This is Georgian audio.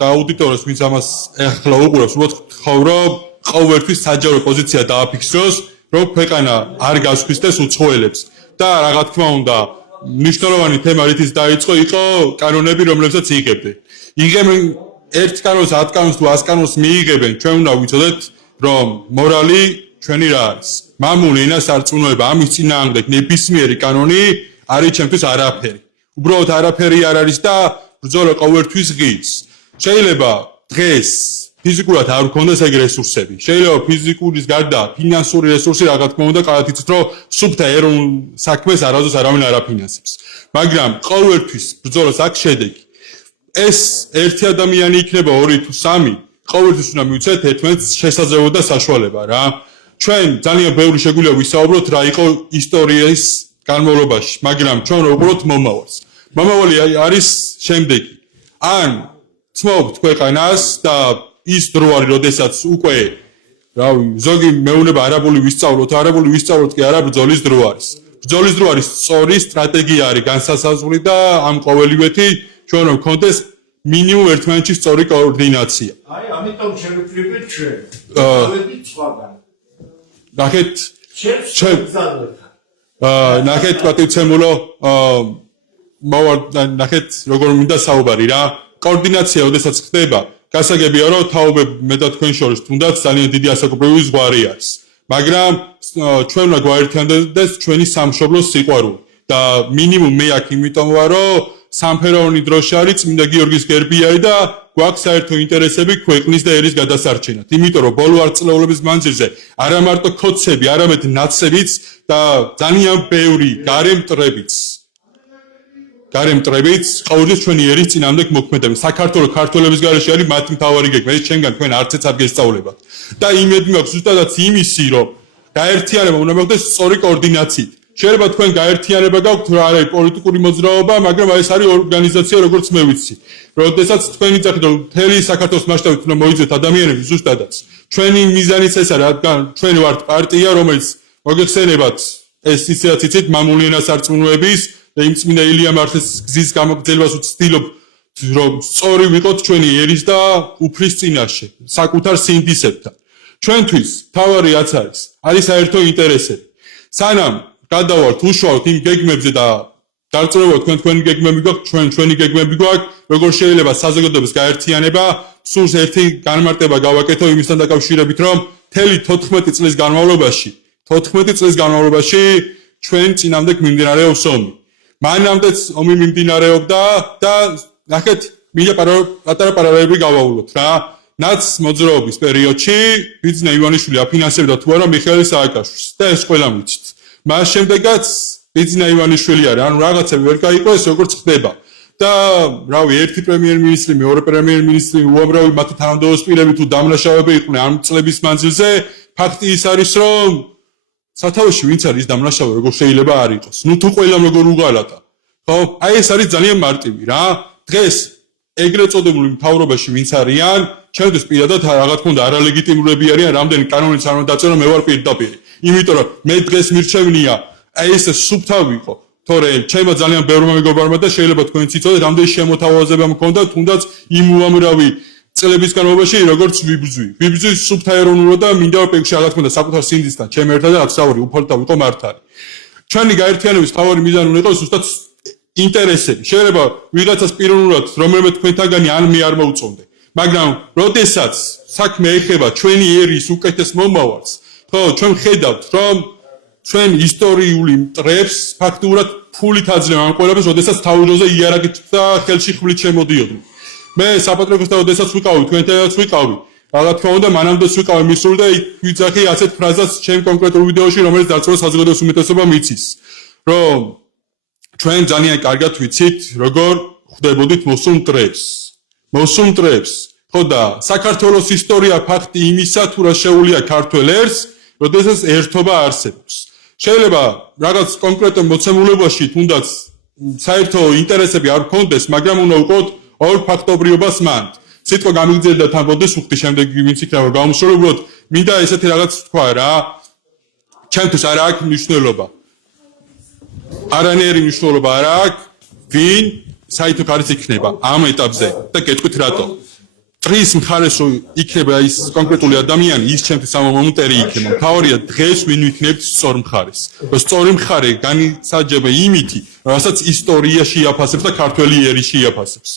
და აუდიტორებს ვინც ამას ახლა უყურებს, უბრალოდ ხავ რომ ყოველთვის საჯარო პოზიცია დააფიქსროს, რომ ქვეყანა არ გასხვისდეს უცხოელებს და რა თქმა უნდა მნიშვნელოვანი თემა რითიც დაიწყო იყო კანონები, რომლებსაც იღებდნენ. იღებენ 1 კანონს, 10 კანონს თუ 100 კანონს მიიღებენ, ჩვენ უნდა ვიცოდეთ, რომ მორალი ჩვენი რა არის. მამული ენას არწმუნება, ამის წინააღმდეგ ნებისმიერი კანონი არის ჩემთვის არაფერი. უბრალოდ არაფერი არ არის და ბრძოლა ყოველთვის ღირს. შეიძლება დღეს ფიზიკურად არ გქონდეს ეგ რესურსები. შეიძლება ფიზიკურის გარდა ფინანსური რესურსი რა თქმა უნდა კარგად იცით, რომ სუფთა ეროვნულ საქმეს არასდროს არავინ არ აფინანსებს. მაგრამ ყოველთვის ბრძოლას აქვს შედეგი. ეს ერთი ადამიანი იქნება 2 თუ 3, ყოველთვის უნდა მივცეთ ერთმანეთს შესაძლებლობა და საშუალება რა. ჩვენ ძალიან ბევრი შეგვიძლია ვისაუბროთ რა იყო ისტორიის განმავლობაში, მაგრამ ჩვენ ვუყუროთ მომავალს. მომავალი არის შემდეგი. ან ცნობთ ქვეყანას და ის დრო არის, როდესაც უკვე რავი, ზოგი მეუნება არაბული ვისწავლოთ, არაბული ვისწავლოთ კი არა, ბრძოლის დრო არის. ბრძოლის დრო არის სწორი სტრატეგია არის განსასაზღვრი და ამ ყოველივეთი ჩვენ რომ გქონდეს მინიმუმ ერთმანეთში სწორი კოორდინაცია. აი, ამიტომ შევიფრიფეთ ჩვენ. დავედით სხვაგან. ნახეთ, ჩვენ ნახეთ პატივცემულო, ნახეთ როგორ მინდა საუბარი რა. კოორდინაცია, ოდესაც ხდება, გასაგებია რომ თაობები მე და თქვენ შორის თუნდაც ძალიან დიდი ასაკობრივი ზღვარი არის. მაგრამ ჩვენ უნდა გვაერთიანდეს ჩვენი სამშობლოს სიყვარული და მინიმუმ მე აქ იმიტომ ვარ, რომ სამფეროვანი დროში არის წმინდა გიორგის გერბი არის და გვაქვს საერთო ინტერესები ქვეყნის და ერის გადასარჩენად. იმიტომ რომ ბოლო ათწლეულების მანძილზე არა მარტო ქოცები, არამედ ნაცებიც და ძალიან ბევრი გარემტრებიც ყოველთვის ჩვენი ერის წინამდებ მოქმედებენ. საქართველოს ქართველების გარეშე არის მათი მთავარი გეგმა. ეს ჩვენგან თქვენ არცეც არ გესწავლებათ. და იმედი მაქვს ზუსტადაც იმისი, რომ გაერთიანება უნდა მოხდეს სწორი კოორდინაციით. შეიძლება თქვენ გაერთიანება გაქვთ რა არის პოლიტიკური მოძრაობა, მაგრამ ეს არის ორგანიზაცია, როგორც მე ვიცი. როდესაც თქვენ იცით, რომ მთელი საქართველოს მასშტაბით უნდა მოიძეთ ადამიანები ზუსტადაც. ჩვენი მიზანიც ეს არის, რადგან ჩვენ ვართ პარტია, რომელიც მოგეხსენებათ ეს ისედაც იცით, მამული ენას არწმუნოების და იმ წმინდა ილია მართლის გზის გამოგრძელებას ვცდილობ, რომ სწორი ვიყოთ ჩვენი ერის და უფლის წინაშე, საკუთარ სინდისებთან. ჩვენთვის თავარი რაც არის საერთო ინტერესები. სანამ გადავართ უშუალოდ იმ გეგმებზე და დარწმუნებულად თქვენი გეგმები გვაქვს, ჩვენი გეგმები გვაქვს, როგორ შეიძლება საზოგადოების გაერთიანება, სულს ერთი განმარტება გავაკეთო იმისთან დაკავშირებით, რომ მთელი 14 წლის განმავლობაში ჩვენ წინამდე მიმდინარეობს ომი. მანამდეც ომი მიმდინარეობდა და ნახეთ, მინდა პატარა პარალელები გავავლოთ რა. ნაც მოძრაობის პერიოდში ბიძინა ივანიშვილი აფინანსებდა თუ არა მიხეილ სააკაშვილს და ეს ყველამ ვიცით. მას შემდეგაც ბიძინა ივანიშვილი არის, ანუ რაღაცები ვერ გაიყო ეს როგორც ხდება. და რავი, ერთი პრემიერ-მინისტრი, მეორე პრემიერ-მინისტრი, უამრავი მათი თანამდებობისპირები თუ დამნაშავეები იყვნენ ამ წლების მანძილზე, ფაქტი ის არის, რომ სათავეში ვინც არის დამნაშავე, როგორ შეიძლება არ იყოს. ნუ თუ ყველამ როგორ უღალატა. ხო? აი ეს არის ძალიან მარტივი რა. დღეს ეგრეთ წოდებული მთავრობაში ვინც არიან, ჩემთვის პირადად რა თქმა უნდა არალეგიტიმურები არიან, რამდენი კანონიც არ უნდა დაწერო, მე ვარ პირდაპირ. იმიტომ რომ მე დღეს მირჩევნია აი ეს სუფთა ვიყო. თორე ჩემმა ძალიან ბევრმა მეგობარმა და შეიძლება თქვენც იცოდეთ, რამდენი შემოთავაზება მქონდა, თუნდაც იმ უამრავი წლების განმავლობაში, როგორც ვიბრძვი სუფთა ეროვნულად და მინდა პექში რა თქმა უნდა საკუთარ სინდისთან, ჩემ ერთად და რაც თავი უფალთა ვიყო მართალი. ჩვენი გაერთიანების თავარი მიზანი უნდა იყოს ზუსტად ინტერესები. შეიძლება ვიღაცას პიროვნულად რომელიმე თქვენთაგანი ან მე არ მოუწონდე. მაგრამ როდესაც საქმე ეხება ჩვენი ერის უკეთეს მომავალს, ხო, ჩვენ ხედავთ, რომ ჩვენ ისტორიული მტრებს ფაქტურად ფულით აძლევენ ამ ყველაფერს, როდესაც თავიდანვე იარაღით და ხელში ხვლით შემოდიოდნენ. მე საპატრიარქოს და როდესაც ვიყავი, თქვენთანაც ვიყავი. რა თქმა უნდა, მანამდეც ვიყავი მისული და ვიძახი ასეთ ფრაზას ჩემ კონკრეტულ ვიდეოში, რომელიც დარწმუნდა საზოგადოების უმეტესობამ იცის, რომ ჩვენ ძალიან კარგად ვიცით, როგორ ხვდებოდით მოსულ მტრებს. ხო და საქართველოს ისტორია ფაქტი იმისა, თუ რა შეუულია ქართველ ერს, როდესაც ერთობა არსებობს. შეიძლება რაღაც კონკრეტულ მოცემულებაში თუნდაც საერთო ინტერესები არ გქონდეს, მაგრამ უნდა უყოთ ორ ფაქტობრიობას მანდ. სიტყვა გამიგრძელდა თამბოდეს უხდი შემდეგ ვინც იქნება გამოსულებლად, მინდა ესეთი რაღაც თქვა რა. ჩემთვის არ აქვს მნიშვნელობა. არანაირი მნიშვნელობა არ აქვს, ვინ საერთოდ არის იქნება ამ ეტაპზე და გეტყვით რატო. ტრის მხარეს იქნება ის კონკრეტული ადამიანი, ის ჩემთვის ამომუნტერი იქნება. მთავარია დღეს ვინ ვიქნებთ სწორ მხარეს. სწორი მხარე განისაჯება იმითი, რასაც ისტორია შეაფასებს და ქართველი ერი შეაფასებს.